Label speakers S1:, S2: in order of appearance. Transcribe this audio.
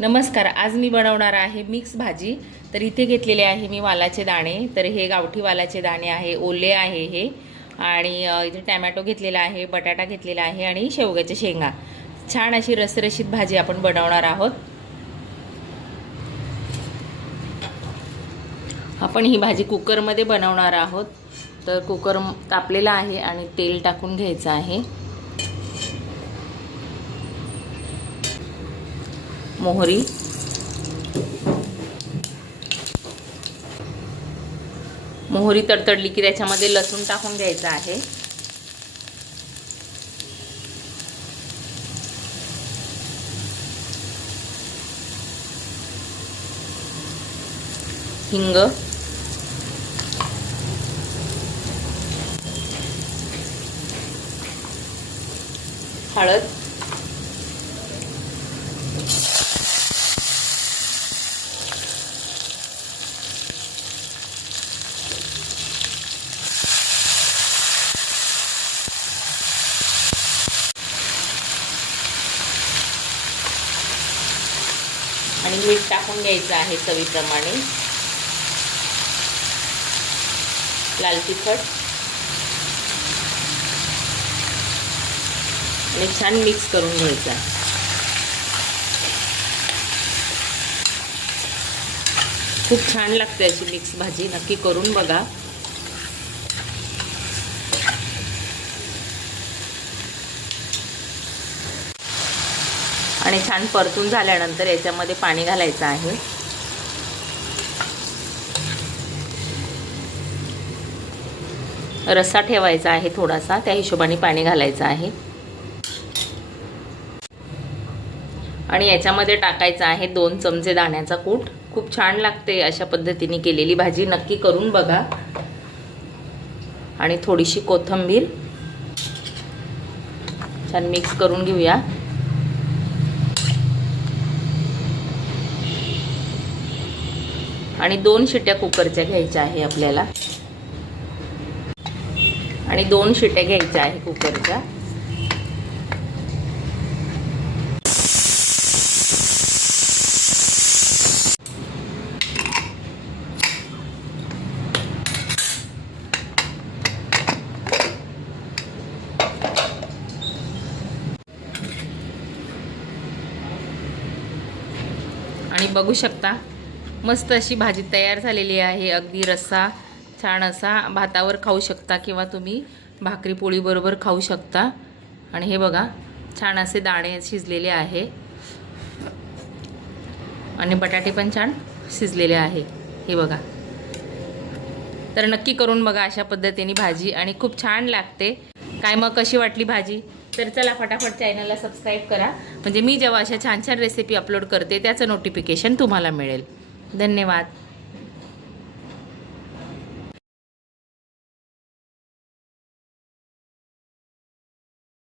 S1: नमस्कार आज मी बनवणार आहे मिक्स भाजी. तर इथे घेतलेले आहे मी वालाचे दाणे. तर हे गावठी वालाचे दाणे आहे ओले आहे हे. आणि इथे टॅमॅटो घेतलेला आहे बटाटा घेतलेला आहे आणि शेवग्याच्या शेंगा. छान अशी रसरशीत भाजी आपण बनवणार आहोत. आपण ही भाजी कुकरमध्ये बनवणार आहोत. तर कुकर तापलेला आहे आणि तेल टाकून घ्यायचं आहे. मोहरी. मोहरी तडतडली की त्याच्यामध्ये लसूण टाकून घ्यायचं आहे. हिंग. हळद. आणि मीठ टाकून घ्यायचं आहे चवीप्रमाणे. लाल तिखट. आणि छान मिक्स करून घ्यायचा. आहे खूप छान लागते अशी मिक्स भाजी. नक्की करून बघा. आणि छान परतून झाल्यानंतर याच्यामध्ये पाणी घालायचं आहे. रस्सा ठेवायचा आहे थोडासा त्या हिशोबाने पाणी घालायचं आहे. आणि याच्यामध्ये टाकायचं आहे दोन चमचे दाण्याचा कूट. खूप छान लागते अशा पद्धतीने केलेली भाजी नक्की करून बघा. आणि थोडीशी कोथिंबीर. छान मिक्स करून घेऊया. आणि दोन शिट्या कुकरच्या घ्यायच्या आहे आपल्याला. आणि दोन शिट्या घ्यायच्या आहे कुकरच्या. आणि बघू शकता मस्त अशी भाजी तयार झालेली आहे. अगदी रस्सा छान असा भातावर खाऊ शकता किंवा तुम्ही भाकरी पोळीबरोबर खाऊ शकता. आणि हे बघा छान असे दाणे शिजलेले आहे. आणि बटाटे पण छान शिजलेले आहे. हे बघा. तर नक्की करून बघा अशा पद्धतीने भाजी आणि खूप छान लागते. काय मग कशी वाटली भाजी? तर चला फटाफट चॅनलला सबस्क्राईब करा. म्हणजे मी जेव्हा अशा छान छान रेसिपी अपलोड करते त्याचं नोटिफिकेशन तुम्हाला मिळेल. धन्यवाद.